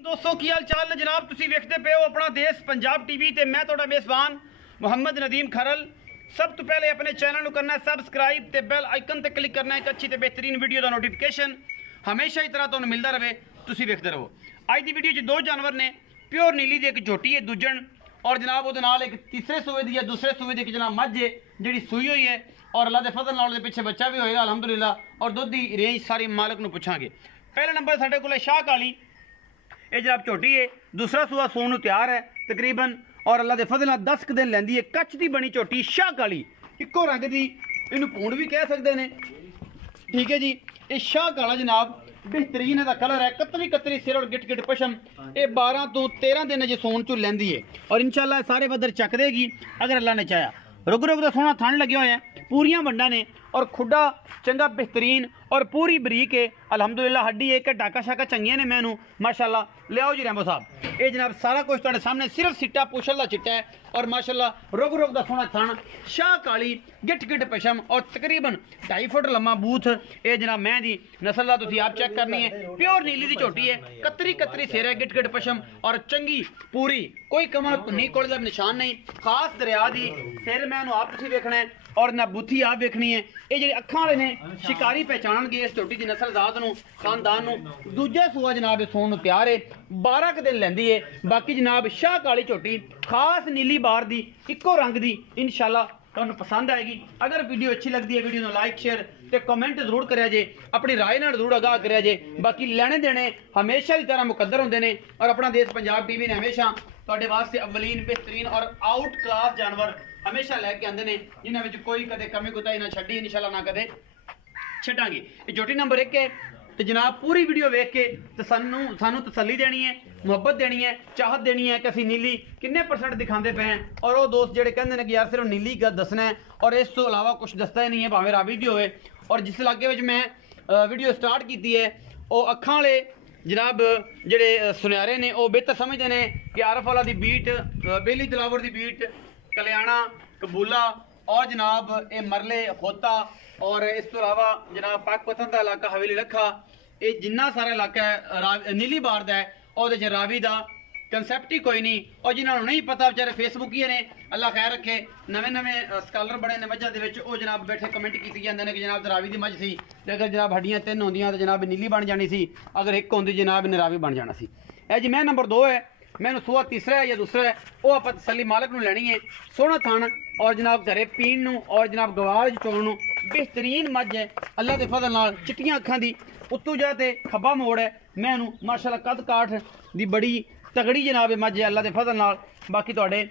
दोस्तों की हाल चाल ने जनाब, तुसी वेखते पे हो अपना देश पंजाब टीवी ते मैं तुहाडा मेज़बान मुहम्मद नदीम खरल। सब तो पहले अपने चैनल को करना है सबसक्राइब ते बेल आइकन ते क्लिक करना है एक अच्छी ते बेहतरीन वीडियो का नोटिफिकेशन हमेशा इस तरह तुहानू मिलता रहे, तुसी वेखते रहो। अज की वीडियो दो जानवर ने, प्योर नीली दी एक झोटी है दूजन, और जनाब वो नाल एक तीसरे सूबे की है, दूसरे सूबे की एक जनाब मझ है जी सूई हुई है, और अल्लाह के फजल नाल पिछे बच्चा भी होएगा अलहमदुलिल्लाह। और दुध की रेंज सारी मालक को पूछांगे। पहले नंबर साढ़े को शाह काली, ये जनाब झोटी है, दूसरा सूआ सून तैयार है तकरीबन, और अल्लाह के फजल 10 दिन लैंदी है। कच्च की बनी झोटी शाह काली, इको रंग की, इनू पूंड भी कह सकते हैं, ठीक है जी। ये शाह काला जनाब बेहतरीन इसका कलर है, कतरी कतरी सिर और गिट गिट पशम। ये 12 तो 13 दिन अजे सोन चू लैंदी है, और इंशाल्लाह सारे बदर चक देगी अगर अल्लाह ने चाहा। रुग रुग का सोहना थन लगे हुए हैं, पूरियां वंडा ने, और खुडा चंगा बेहतरीन और पूरी बरीक है अलहमदुलिल्लाह। हड्डी एक डाका शाका चंगियां ने मैनू माशाल्लाह। लियाओ जी रैम्बो साहब, ये जनाब सारा कुछ तुहाडे सामने, सिर्फ सिट्टा पुछल का चिट्टा है, और माशाल्लाह रुग रुग का सोहना थन, शाह काली, गिट गिट पशम, और तकरीबन 2.5 फुट लम्मा बूथ। ये जनाब मैं दी नस्ल का तुसीं आप चेक करनी है, प्योर नीली की झोटी है, कतरी कतरी सिर है, गिट गिट पशम, और चंगी पूरी, कोई कमा नी कोल का निशान नहीं। खास दरिया दी सिर मैनू आप तुसीं वेखना है, और ना बुथी आप वेखनी है। ये जी अखां वाले ने शिकारी पहचान गए इस झोटी की नस्ल जात नूं, खानदान नूं। दूजा सूआ जनाब सोन तैयार है, 12 दिन लैंदी है। बाकी जनाब शाह काली झोटी, खास नीली बार दी, इको रंग दी, इंशाल्लाह तुहानू पसंद आएगी। अगर वीडियो अच्छी लगती है वीडियो को लाइक शेयर ते कमेंट जरूर करिया जे, अपनी राय नाल जरूर आगाह करिया जे। बाकी लेने देने हमेशा की तरह मुकद्दर होंदे ने, और अपना देश पंजाब टीवी ने हमेशा तुहाडे वास्ते अवलीन बेहतरीन और आउट क्लास जानवर हमेशा लैके आंदे ने, जिन्हां विच कोई कदे कमी कोताही ना छड्डी, इंशाल्लाह ना कदे छड्डांगे। ये झोटी नंबर 1 है। तो जनाब पूरी वीडियो वेख के तो सानू तसल्ली देनी है, मुहब्बत देनी है, चाहत देनी है कि असीं नीली किन्ने % दिखाते पे हैं। और वो दोस्त जेडे कहंदे ने कि यार सिर्फ नीली का दसना है और इस तो अलावा कुछ दसता ही नहीं है, भावें रावी भी होए। और जिस इलाके में मैं वीडियो स्टार्ट की है, वो अखां वाले जनाब जेडे सुनयारे ने, वो बेहतर समझते हैं कि आरफ वाला दी बीट, बेली तलावर दी बीट, कल्याणा, कबूला, और जनाब ये मरले खोता, और इस तो अलावा जनाब पाकपतन का इलाका हवेली रखा, ये जिन्ना सारा इलाका है नीली बार का है, और रावी का कंसैप्ट ही कोई नहीं। और जिन्होंने नहीं पता बेचारे फेसबुक ही ने, अल्लाह खैर रखे, नवे नवे स्कॉलर बने ने मझां दे विच, वो जनाब बैठे कमेंट की जाते हैं कि जनाब रावी की मझ सी, अगर जनाब हड्डियां 3 होंदियां तो जनाब नीली बन जानी सी, अगर एक होंदी जनाब ने रावी बन जाना सी। जी मैं नंबर 2 है, मैंने सूआ तीसरा है या दूसरा है, वो आप तसली मालक नूं लैनी है। सोहना थान, और जनाब घरे पीण नूं, और जनाब गवार चोण नूं बेहतरीन मझ है अल्लाह के फजल नाल। चिट्टियां अखां दी, उत्तू जा ते खब्बा मोड़ है, मैनू माशाल्लाह कद काठ दी बड़ी तगड़ी जनाब मझ है अल्लाह के फजल नाल। बाकी तुहाडे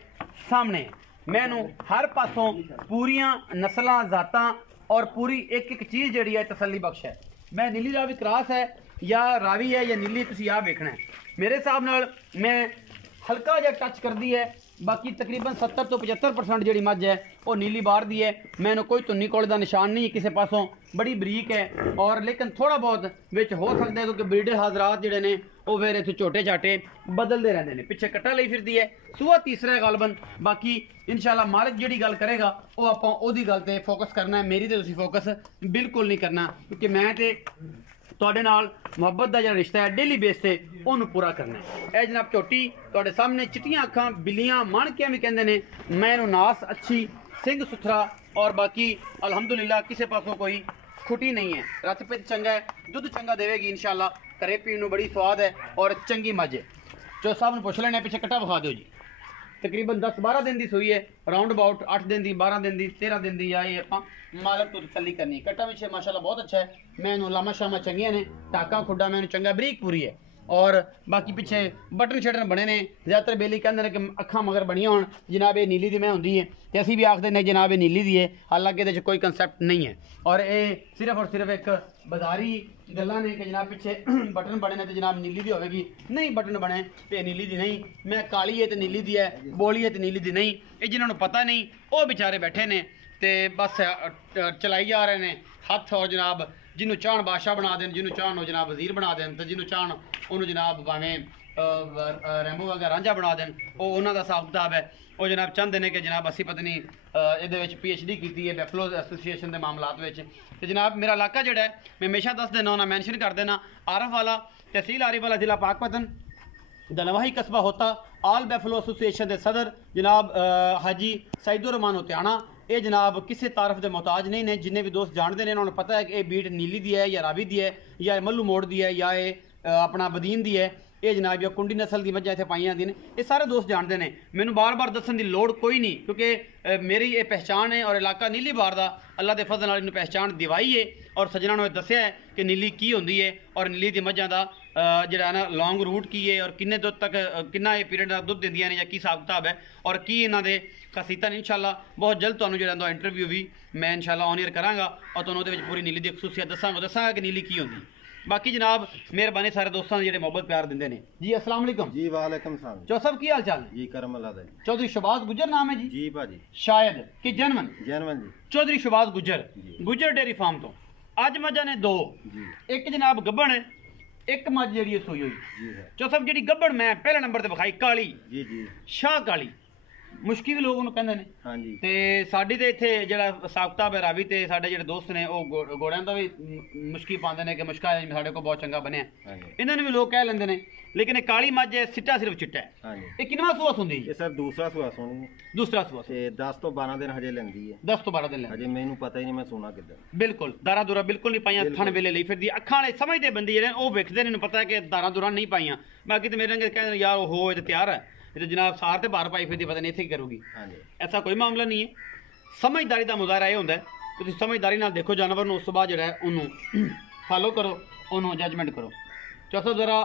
सामने मैनू हर पासों पूरियां नस्लां जातां और पूरी एक एक चीज़ जिहड़ी है तसल्ली बख्श है। मैं नीली रावी क्रॉस है या रावी है या नीली, तुसीं आ वेखना है। मेरे हिसाब नाल मैं हल्का जिहा टच कर दी है, बाकी तकरीबन 70 तो 75% जी मझ है वो नीली बार दी है। मैंने कोई धुन्नी कोल का निशान नहीं किसी पासों, बड़ी बरीक है, और लेकिन थोड़ा बहुत विच हो सकता है क्योंकि ब्रीडर हजरात जोड़े ने वो फिर इतने छोटे चाटे बदलते रहते हैं। पिछे कट्टा ली फिरती है, सूआ तीसरा है गालबन। बाकी इंशाल्लाह मालिक जी गल करेगा वो आप गल पर फोकस करना है, मेरी तो फोकस बिल्कुल नहीं करना, क्योंकि मैं तो तुहाडे नाल मुहब्बत का जो रिश्ता है डेली बेस से उन्होंने पूरा करना है। जनाब झोटी तुहाडे सामने, चिट्टियां अखां, बिल्लियां, माणकियां भी कहंदे ने, मैनू नास अच्छी, सिंग सुथरा, और बाकी अलहमदुलिल्लाह किसी पासों कोई खुटी नहीं है। रत पित चंगा है, दुध चंगा देवेगी इंशाल्लाह, घरे पीण नूं बड़ी स्वाद है और चंगी मझ है। जो साहब ने पुछ लेने, पिछे कट्टा विखा दो जी। तकरीबन 10-12 दिन की सूई है, राउंड अबाउट 8 दिन की, 12 दिन की, 13 दिन की, या ये आप मालक तो तसल्ली करनी है। कट्टा पिछे माशाल्लाह बहुत अच्छा है, मैनू लामा शामा चंगियां ने, टाका खुडा मैनू चंगा बरीक पूरी है, और बाकी पिछे बटन शटन बने ने। ज़्यादातर बेली कहते हैं कि अखां मगर बनिया हो जनाब ये नीली दी मैं होंगी है, तो असीं भी आखते हैं जनाब ये नीली दी है, हालांकि ये कोई कंसैप्ट नहीं है। और ये सिर्फ और सिर्फ एक बाजारी गल्लां ने कि जनाब पिछे बटन बने ने तो जनाब नीली दी होगी, नहीं बटन बने तो नीली दी नहीं। मैं काली है तो नीली दी है, बोली है तो नीली दी नहीं। ये जिन्होंने पता नहीं वो बेचारे बैठे ने ते बस चलाई जा रहे हैं हथ, और जनाब जिन्हों चाहन बादशाह बना दें, जिन्हों चाहन जनाब वजीर बना दें, तो जिन्हों चाहन उन्होंने जनाब भावें रैम्बो वगैरह रांझा बना दें, वो उन्होंने हिसाब किताब है। वो जनाब चाहते हैं कि जनाब असी पत्नी ये PhD की है बैफलो एसोसीएशन के मामलात में। तो जनाब मेरा इलाका जोड़ा है मैं हमेशा दस देना होना, मैंशन कर देना, आरफ वाला, तहसील आरिफ वाला, जिला पाकपतन, दलवाही कस्बा होता आल बैफलो एसोसीएशन के सदर जनाब हाजी सईदुर रहमान होतियाना। ये जनाब किसी तारफ के मोहताज नहीं ने, जिन्हें भी दोस्त जानते हैं उन्होंने पता है कि ये बीट नीली दी है या रावी दी है या ये मल्लू मोड़ दी है या ये अपना बदीन दी है। ये जनाब या कुंडी नस्ल की मझां इत्थे पाईयां दी ने, ये सारे दोस्त जानते हैं। मैनू बार बार दसन की लोड़ कोई नहीं, क्योंकि मेरी ये पहचान है और इलाका नीली बार का अल्लाह के फजल नाल पहचान दिवाई है और सजना ने दसिया है कि नीली की होंदी है और नीली की मझां का जिहड़ा ना लॉन्ग रूट की है और किन्ने दुध तक किन्ना ये पीरियड का दुध दिंदियां ने या की हिसाब किताब है और की इन्हां दे खासियतां ने। इंशाअल्लाह बहुत जल्द तुहानूं जिहड़ा इंटरव्यू भी मैं इंशाअल्लाह ऑन एयर करांगा और तुहानूं उहदे विच पूरी नीली दी खसूसियत दसांगा कि नीली की होंदी। बाकी जनाब मेहरबानी सारे दोस्तों जिहड़े मोहब्बत प्यार दिंदे ने जी। अस्सलाम वालेकुम जी। वालेकुम सलाम। चौ साहब की हाल चाल है जी? करम अल्लाह दा। चौधरी शहबाज गुजर नाम है जी? जी भाजी। शायद कि जनवन जी। चौधरी शहबाज गुजर डेयरी फार्म तो अज मझां ने दो जी। एक जनाब गब्बन है, एक मझ जिहड़ी सोई हुई जी है। चौ साहब जिहड़ी गब्बन मैं पहले नंबर ते विखाई काली जी जी। शाह काली मुश्की भी लोग ਉਹਨੂੰ ਕਹਿੰਦੇ ਨੇ। हाँ जी। ਤੇ ਸਾਡੀ ਤੇ ਇੱਥੇ ਜਿਹੜਾ ਸਾਬਤਾ ਬਰਾਵੀ ਤੇ ਸਾਡੇ ਜਿਹੜੇ ਦੋਸਤ ਨੇ ਉਹ ਗੋੜਿਆਂ ਦਾ ਵੀ ਮੁਸ਼ਕੀ ਪਾਉਂਦੇ ਨੇ ਕਿ ਮੁਸ਼ਕਾ ਸਾਡੇ ਕੋਲ ਬਹੁਤ ਚੰਗਾ ਬਣਿਆ। हाँ जी। ਇਹਨਾਂ ਨੂੰ ਵੀ ਲੋਕ ਕਹਿ ਲੈਂਦੇ ਨੇ, ਲੇਕਿਨ ਇਹ ਕਾਲੀ ਮੱਝ ਹੈ, ਸਿੱਟਾ ਸਿਰਫ ਚਿੱਟਾ ਹੈ। हाँ जी। ਇਹ ਕਿੰਨਾ ਸੂਆ ਹੁੰਦੀ ये सर दूसरा सुहा सोनी ਦੂਸਰਾ ਸੂਆ ते 10 ਤੋਂ 12 दिन हजे लेंदी है। 10 ਤੋਂ 12 ਦਿਨ ਲੈ हजे मैनू पता ही नहीं मैं सोना किधर। ਬਿਲਕੁਲ ਦਾਰਾ ਦੂਰਾ ਬਿਲਕੁਲ ਨਹੀਂ ਪਾਈਆਂ, ਥਣ ਵੇਲੇ ਲਈ ਫਿਰਦੀ ਅੱਖਾਂ ਵਾਲੇ ਸਮਝਦੇ ਬੰਦੇ ਜਿਹੜੇ ਉਹ ਵੇਖਦੇ ਨੇ, ਇਹਨੂੰ ਪਤਾ ਹੈ ਕਿ ਦਾਰਾ ਦੂਰਾ ਨਹੀਂ ਪਾਈਆਂ। ਬਾਕੀ ਤੇ ਮੇਰੇ ਨਾਲ ਕਹਿੰਦੇ ਯਾਰ ਉਹ ਇਹ ਤੇ ਤਿਆਰ ਹੈ, ਇਹ ਤੇ ਜਨਾਬ ਸਾਰ ਤੇ ਬਾਹਰ ਪਾਈ ਫਿਰਦੀ, ਪਤਾ ਨਹੀਂ ਇੱਥੇ ਕੀ ਕਰੂਗੀ। हाँ जी। ऐसा कोई मामला नहीं है। समझदारी का मुजाहरा यह होंदा है कि तुसीं समझदारी नाल देखो जानवर नूं, उस तो बाद जिहड़ा है उन्होंने फॉलो करो, उन्होंने जजमेंट करो। चौथा जरा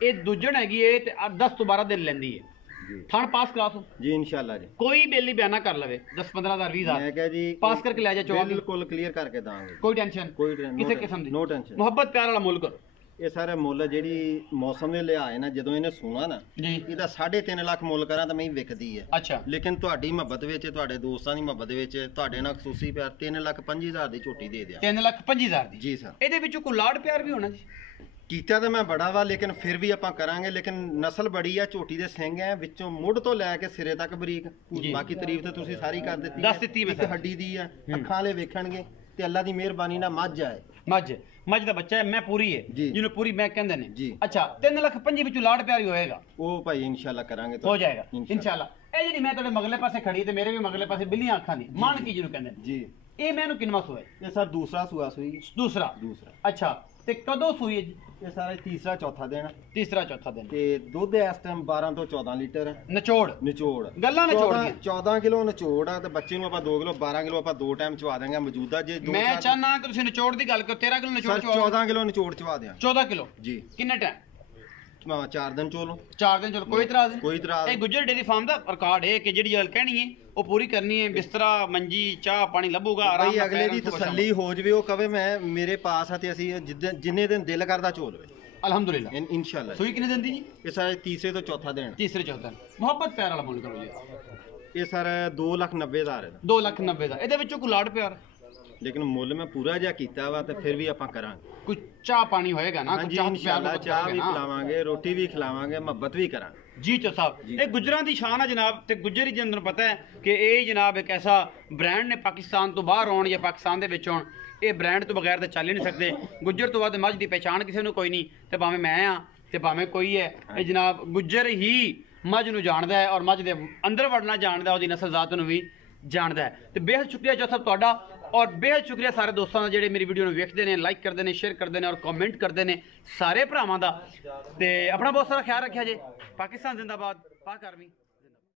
ये दूजण हैगी है ते 10 ਤੋਂ 12 दिन लैंदी है। जी। थान पास करा सो जी इंशाल्लाह जी। कोई बेली बयाना कर लवे 10-15,000 20,000 मैं क्या जी पास करके ले जा चौबा बिल्कुल क्लियर करके दांगे। कोई टेंशन किसी किस्म दी नो टेंशन। मोहब्बत प्यार वाला मुल्क करो। ਇਹ ਸਾਰੇ ਮੁੱਲ ਜਿਹੜੀ ਮੌਸਮ ਦੇ ਲਿਆਏ ਨਾ, ਜਦੋਂ ਇਹਨੇ ਸੋਣਾ ਨਾ जी ਇਹਦਾ 3.5 ਲੱਖ ਮੁੱਲ ਕਰਾਂ ਤਾਂ ਮੈਂ ਹੀ ਵਿਕਦੀ ਹੈ। अच्छा ਲੇਕਿਨ ਤੁਹਾਡੀ ਮੁਹੱਬਤ ਵਿੱਚ, ਤੁਹਾਡੇ ਦੋਸਤਾਂ ਦੀ ਮੁਹੱਬਤ ਵਿੱਚ, ਤੁਹਾਡੇ ਨਾਲ ਖਸੂਸੀ ਪਿਆਰ 3,25,000 ਦੀ ਝੋਟੀ ਦੇ ਦਿਆ। 3,25,000 ਦੀ ਜੀ ਸਰ। ਇਹਦੇ ਵਿੱਚੋਂ ਕੋਈ ਲਾਡ ਪਿਆਰ ਵੀ ਹੋਣਾ ਜੀ? ਕੀਤਾ ਤਾਂ ਮੈਂ ਬੜਾ ਵਾ, ਲੇਕਿਨ ਫਿਰ ਵੀ ਆਪਾਂ ਕਰਾਂਗੇ। ਲੇਕਿਨ ਨਸਲ ਬੜੀ ਆ, ਝੋਟੀ ਦੇ ਸਿੰਘ ਆ, ਵਿੱਚੋਂ ਮੁੱਢ ਤੋਂ ਲੈ ਕੇ ਸਿਰੇ ਤੱਕ ਬਰੀਕ। ਜੀ। ਬਾਕੀ ਤਾਰੀਫ ਤਾਂ ਤੁਸੀਂ ਸਾਰੀ ਕਰ ਦਿੱਤੀ ਦੱਸ ਦਿੱਤੀ ਮੈਂ ਇੱਕ ਸਾਰੀ। ਹੱਡੀ ਦੀ ਆ, ਅੱਖਾਂ ਵਾਲੇ ਵੇਖਣਗੇ ਤੇ ਅੱਲਾ ਦੀ ਮਿਹਰਬਾਨੀ ਨਾਲ ਮੱਝ ਆਏ। ਮੱਝ ਦਾ ਬੱਚਾ ਹੈ, ਮੈਂ ਪੂਰੀ ਹੈ ਜੀ। ਜਿਹਨੂੰ ਪੂਰੀ ਮੈਂ ਕਹਿੰਦੇ ਨੇ ਜੀ। ਅੱਛਾ 3,25,000 ਵਿੱਚੋਂ ਲਾਡ ਪਿਆਰ ਹੀ ਹੋਏਗਾ? ਉਹ ਭਾਈ ਇਨਸ਼ਾਅੱਲਾ ਕਰਾਂਗੇ। ਹੋ ਜਾਏਗਾ ਇਨਸ਼ਾਅੱਲਾ। ਇਹ ਜਿਹੜੀ ਮੈਂ ਤੁਹਾਡੇ ਮਗਲੇ ਪਾਸੇ ਖੜੀ ਤੇ ਮੇਰੇ ਵੀ ਮਗਲੇ ਪਾਸੇ ਬਿੱਲੀਆਂ ਅੱਖਾਂ ਦੀ ਮਾਨ ਕੀ ਜਿਹਨੂੰ ਕਹਿੰਦੇ ਨੇ ਜੀ। ਇਹ ਮੈਨੂੰ ਕਿੰਨਾ ਸੂਆ ਹੈ? ਇਹ ਸਰ ਦੂਸਰਾ ਸੂਆ ਸੂਈ। ਦੂਸਰਾ। ਅੱਛਾ ਤੇ ਕਦੋਂ ਸੂਈ ਹੈ ਜੀ? ਇਹ ਸਾਰਾ ਤੀਸਰਾ ਚੌਥਾ ਦਿਨ ਤੀਸਰਾ ਚੌਥਾ ਦਿਨ। ਤੇ ਦੁੱਧ ਇਸ ਟਾਈਮ 12 ਤੋਂ 14 ਲੀਟਰ ਨਿਚੋੜ ਨਿਚੋੜ ਗੱਲਾਂ ਨਿਚੋੜ ਦੀਆਂ। 14 ਕਿਲੋ ਨਿਚੋੜ ਆ ਤੇ ਬੱਚੇ ਨੂੰ ਆਪਾਂ 2 ਕਿਲੋ 12 ਕਿਲੋ ਆਪਾਂ 2 ਟਾਈਮ ਚਵਾ ਦਾਂਗੇ ਮੌਜੂਦਾ। ਜੇ ਮੈਂ ਚਾਹਨਾ ਕਿ ਤੁਸੀਂ ਨਿਚੋੜ ਦੀ ਗੱਲ ਕਰੋ। 13 ਕਿਲੋ ਨਿਚੋੜ ਸਰ 14 ਕਿਲੋ ਨਿਚੋੜ ਚਵਾ ਦਿਆਂ। 14 ਕਿਲੋ ਜੀ। ਕਿੰਨੇ ਟਾਈਮ? 4 ਦਿਨ ਚੋਲੋ। 4 ਦਿਨ ਚਲੋ ਕੋਈ ਇਤਰਾਜ਼ ਨਹੀਂ। ਕੋਈ ਇਤਰਾਜ਼ ਇਹ ਗੁੱਜਰ ਡੇਰੀ ਫਾਰਮ ਦਾ ਰਿਕਾਰਡ ਹੈ ਕਿ ਜਿਹੜੀ ਗੱਲ ਕਹਿਣੀ ਹੈ ਉਹ ਪੂਰੀ ਕਰਨੀ ਹੈ। ਬਿਸਤਰਾ ਮੰਜੀ ਚਾਹ ਪਾਣੀ ਲੱਭੂਗਾ ਆਰਾਮ ਭਾਈ ਨਾਲ। ਅਗਲੇ ਦੀ ਤਸੱਲੀ ਹੋ ਜਵੇ, ਉਹ ਕਵੇ ਮੈਂ ਮੇਰੇ ਪਾਸ ਆ ਤੇ ਅਸੀਂ ਜਿੰਨੇ ਦਿਨ ਦਿਲ ਕਰਦਾ ਚੋਲਵੇ ਅਲਹਮਦੁਲਿਲਾ ਇਨਸ਼ਾਅੱਲਾ। ਸੂਈ ਕਿੰਨੇ ਦਿਨ ਦੀ ਜੀ? ਇਹ ਸਾਰੇ ਤੀਸਰੇ ਤੋਂ ਚੌਥਾ ਦਿਨ। ਤੀਸਰੇ ਚੌਥਾ। ਮੁਹੱਬਤ ਪਿਆਰ ਵਾਲਾ ਮੁੱਲ ਕਰੋ ਜੀ। ਇਹ ਸਰ 2,90,000 ਹੈ। 2,90,000 ਦਾ। ਇਹਦੇ ਵਿੱਚੋਂ ਕੋਈ ਲਾਡ ਪਿਆਰ? ਲੇਕਿਨ ਮੁੱਲ ਮੈਂ ਪੂਰਾ ਜਿਹਾ ਕੀਤਾ ਵਾ ਤੇ ਫਿਰ ਵੀ ਆਪਾਂ ਕਰਾਂਗੇ। ਕੋਈ ਚਾਹ ਪਾਣੀ ਹੋਏਗਾ ਨਾ? ਹਾਂਜੀ ਇਨਸ਼ਾਅੱਲਾ ਚਾਹ ਵੀ ਖਿਲਾਵਾਂਗੇ, ਰੋਟੀ ਵੀ ਖਿਲਾਵਾਂਗੇ, ਮੁਹੱਬਤ ਵੀ ਕਰਾਂਗੇ। ਜੀ ਚੋ ਸਾਹਿਬ ਇਹ ਗੁਜਰਾਂ ਦੀ ਸ਼ਾਨ ਹੈ ਜਨਾਬ। ਤੇ ਗੁਜਰ ਹੀ ਜਿਹਨੂੰ ਪਤਾ ਹੈ ਕਿ ਇਹ ਜਨਾਬ ਇੱਕ ਐਸਾ ਬ੍ਰਾਂਡ ਨੇ ਪਾਕਿਸਤਾਨ ਤੋਂ ਬਾਹਰ ਆਉਣ ਜਾਂ ਪਾਕਿਸਤਾਨ ਦੇ ਵਿੱਚ ਆਉਣ, ਇਹ ਬ੍ਰਾਂਡ ਤੋਂ ਬਗੈਰ ਤਾਂ ਚੱਲ ਹੀ ਨਹੀਂ ਸਕਦੇ। ਗੁਜਰ ਤੋਂ ਬਾਅਦ ਮੱਝ ਦੀ ਪਹਿਚਾਣ ਕਿਸੇ ਨੂੰ ਕੋਈ ਨਹੀਂ, ਤੇ ਭਾਵੇਂ ਮੈਂ ਆ ਤੇ ਭਾਵੇਂ ਕੋਈ ਹੈ। ਇਹ ਜਨਾਬ ਗੁਜਰ ਹੀ ਮੱਝ ਨੂੰ ਜਾਣਦਾ ਹੈ ਔਰ ਮੱਝ ਦੇ ਅੰਦਰ ਵੜਨਾ ਜਾਣਦਾ, ਉਹਦੀ ਨਸਲ ਜ਼ਾਤ ਨੂੰ ਵੀ ਜਾਣਦਾ ਹੈ। ਤੇ ਬੇਹੱਦ ਸ਼ੁਕਰੀਆ ਚੋ ਸਾਹਿਬ ਤੁਹਾਡਾ, ਔਰ ਬੇਹੱਦ ਸ਼ੁਕਰੀਆ ਸਾਰੇ ਦੋਸਤਾਂ ਦਾ ਜਿਹੜੇ ਮੇਰੀ ਵੀਡੀਓ ਨੂੰ ਵੇਖਦੇ ਨੇ, ਲਾਈਕ ਕਰਦੇ ਨੇ, ਸ਼ੇਅਰ ਕਰਦੇ ਨੇ ਔਰ ਕਮੈਂਟ ਕਰਦੇ ਨੇ, ਸਾਰੇ ਭਰਾਵਾਂ ਦਾ। ਤੇ ਆਪਣਾ ਬਹੁਤ ਸਾਰਾ ਖਿਆਲ ਰੱਖਿਆ ਜੇ। ਪਾਕਿਸਤਾਨ ਜ਼ਿੰਦਾਬਾਦ, ਪਾਕ ਆਰਮੀ।